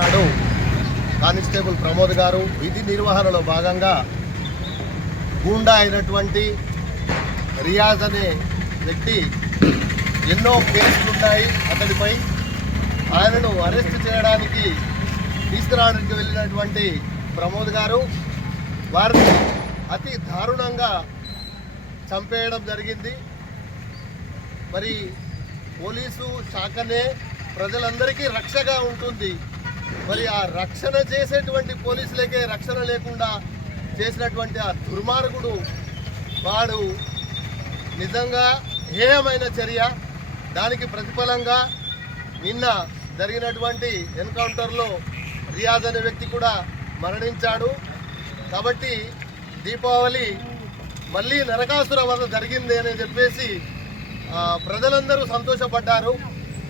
నాడు కానిస్టేబుల్ ప్రమోద్ గారు విధి నిర్వహణలో భాగంగా గూండా అయినటువంటి రియాజ్ అనే వ్యక్తి ఎన్నో కేసులున్నాయి అతడిపై ఆయనను అరెస్ట్ చేయడానికి తీసుకురావడానికి వెళ్ళినటువంటి ప్రమోద్ గారు వారిని అతి దారుణంగా చంపేయడం జరిగింది. మరి పోలీసు శాఖనే ప్రజలందరికీ రక్షగా ఉంటుంది. మరి ఆ రక్షణ చేసేటువంటి పోలీసులకే రక్షణ లేకుండా చేసినటువంటి ఆ దుర్మార్గుడు వాడు నిజంగా హేయమైన చర్య దానికి ప్రతిఫలంగా నిన్న జరిగినటువంటి ఎన్కౌంటర్లో రియాజ్ అనే వ్యక్తి కూడా మరణించాడు. కాబట్టి దీపావళి మళ్ళీ నరకాసుర వధ జరిగింది అని చెప్పేసి ప్రజలందరూ సంతోషపడ్డారు.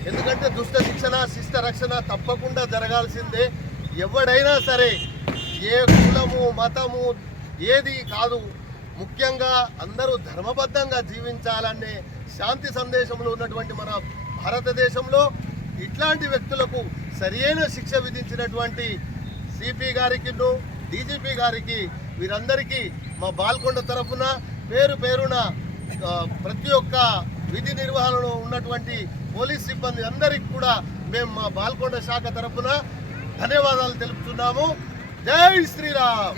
ఎందుకంటే దుష్ట శిక్షణ శిష్ట రక్షణ తప్పకుండా జరగాల్సిందే. ఎవడైనా సరే ఏ కులము మతము ఏది కాదు ముఖ్యంగా అందరూ ధర్మబద్ధంగా జీవించాలనే శాంతి సందేశంలో ఉన్నటువంటి మన భారతదేశంలో ఇట్లాంటి వ్యక్తులకు సరియైన శిక్ష విధించినటువంటి సిపి గారికి డీజీపీ గారికి వీరందరికీ మా బాల్కొండ తరఫున పేరు పేరున ప్రతి ఒక్క విధి నిర్వహణలో ఉన్నటువంటి పోలీస్ సిబ్బంది అందరికీ కూడా మేము మా బాల్కొండ శాఖ తరఫున ధన్యవాదాలు తెలుపుతున్నాము. జై శ్రీరామ్.